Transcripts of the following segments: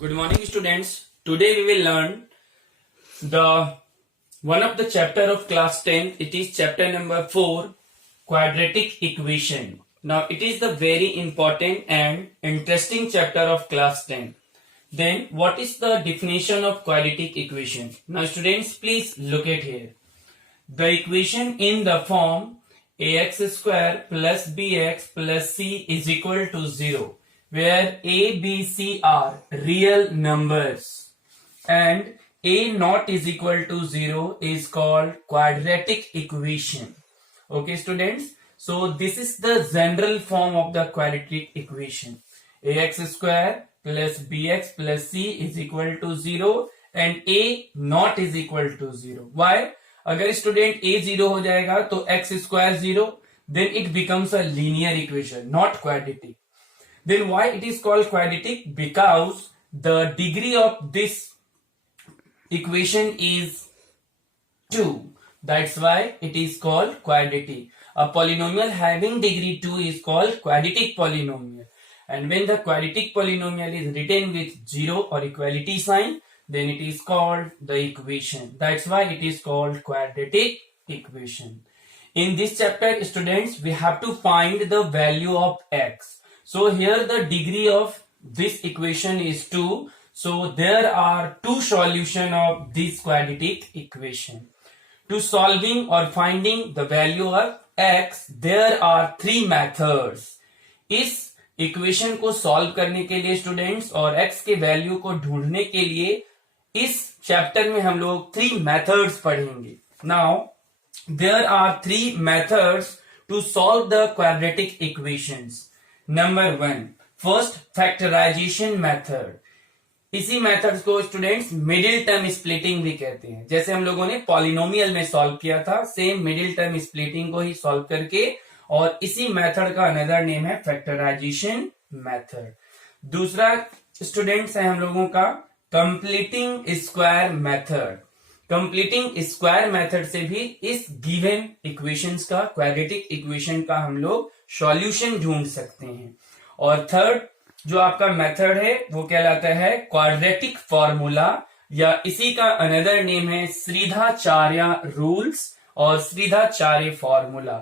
Good morning, students. Today we will learn the one of the chapter of class 10. It is chapter number 4, Quadratic Equation. Now it is the very important and interesting chapter of class 10. Then what is the definition of quadratic equation? Now students, please look at here. The equation in the form ax square plus bx plus c is equal to 0, where a, b, c are real numbers and a not is equal to 0 is called quadratic equation. Okay students, so this is the general form of the quadratic equation. Ax square plus bx plus c is equal to 0 and a not is equal to 0. Why? अगर student a 0 हो जाएगा तो x square 0, then it becomes a linear equation, not quadratic. Then why it is called quadratic? Because the degree of this equation is 2. That's why it is called quadratic. A polynomial having degree 2 is called quadratic polynomial. And when the quadratic polynomial is written with 0 or equality sign, then it is called the equation. That's why it is called quadratic equation. In this chapter, students, we have to find the value of x. So here the degree of this equation is 2. So there are two solutions of this quadratic equation. To solving or finding the value of x, there are three methods. इस equation को solve करने के लिए students और x के value को ढूंढने के लिए इस चैप्टर में हम लोग 3 मेथड्स पढ़ेंगे. Now there are 3 methods to solve the quadratic equations. Number 1, first factorisation method. इसी मेथड्स को स्टूडेंट्स मिडिल टर्म स्प्लिटिंग भी कहते हैं. जैसे हम लोगों ने पॉलिनोमियल में सॉल्व किया था, सेम मिडिल टर्म स्प्लिटिंग को ही सॉल्व करके, और इसी मेथड का अनदर नेम है फैक्टराइजेशन मेथड. दूसरा स्टूडेंट्स है हम लोगों का completing square method. Completing square method से भी इस गिवन इक्वेशंस का, क्वाड्रेटिक इक्वेशन का हम लोग सॉल्यूशन ढूंढ सकते हैं. और थर्ड जो आपका मेथड है वो कहलाता है क्वाड्रेटिक फॉर्मूला, या इसी का अनदर नेम है श्रीधाचार्य रूल्स और श्रीधाचार्य फॉर्मूला.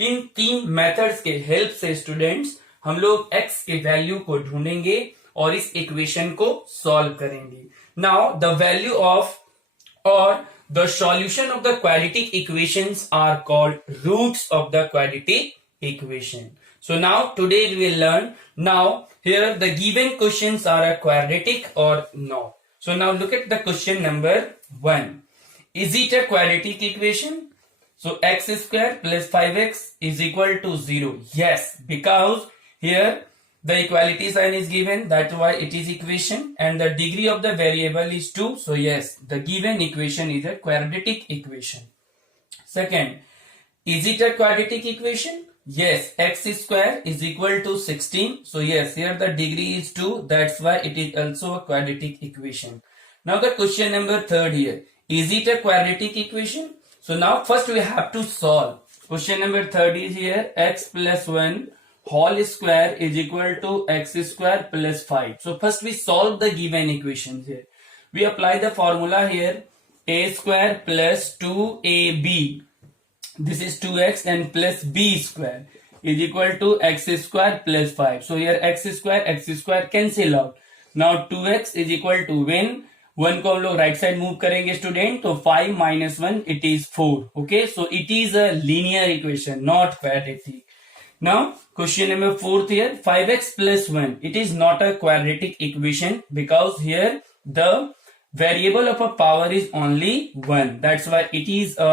इन 3 मेथड्स के हेल्प से स्टूडेंट्स हम लोग x के वैल्यू को ढूंढेंगे और इस इक्वेशन को सॉल्व करेंगे. नाउ द वैल्यू ऑफ और the solution of the quadratic equations are called roots of the quadratic equation. So now today we will learn. Now here the given questions are a quadratic or not. So now look at the question number 1. Is it a quadratic equation? So x square plus 5x is equal to 0. Yes, because here the equality sign is given, that's why it is equation, and the degree of the variable is 2. So yes, the given equation is a quadratic equation. Second, is it a quadratic equation? Yes, x square is equal to 16. So yes, here the degree is 2. That's why it is also a quadratic equation. Now the question number 3 here. Is it a quadratic equation? So now first we have to solve. Question number 3 is here. X plus 1 whole square is equal to x square plus 5. So first we solve the given equations here. We apply the formula here. A square plus 2ab. This is 2x and plus b square is equal to x square plus 5. So here x square cancel out. Now 2x is equal to when 1 को हम लोग right side move करेंगे student, तो 5 minus 1 it is 4. Okay, so it is a linear equation, not quadratic. Now question number 4 here, 5x plus 1. It is not a quadratic equation because here the variable of a power is only 1. That's why it is a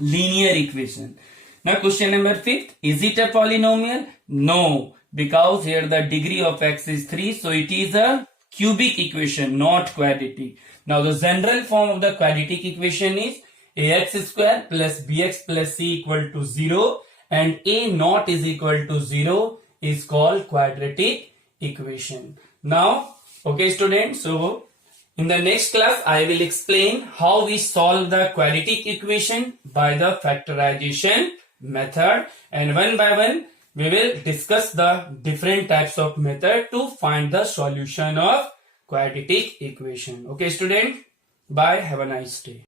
linear equation. Now question number 5, is it a polynomial? No, because here the degree of x is 3, so it is a cubic equation, not quadratic. Now the general form of the quadratic equation is ax square plus bx plus c equal to 0 and a not is equal to 0 is called quadratic equation. Now okay students, so in the next class, I will explain how we solve the quadratic equation by the factorization method, and one by one we will discuss the different types of method to find the solution of quadratic equation. Okay, student. Bye. Have a nice day.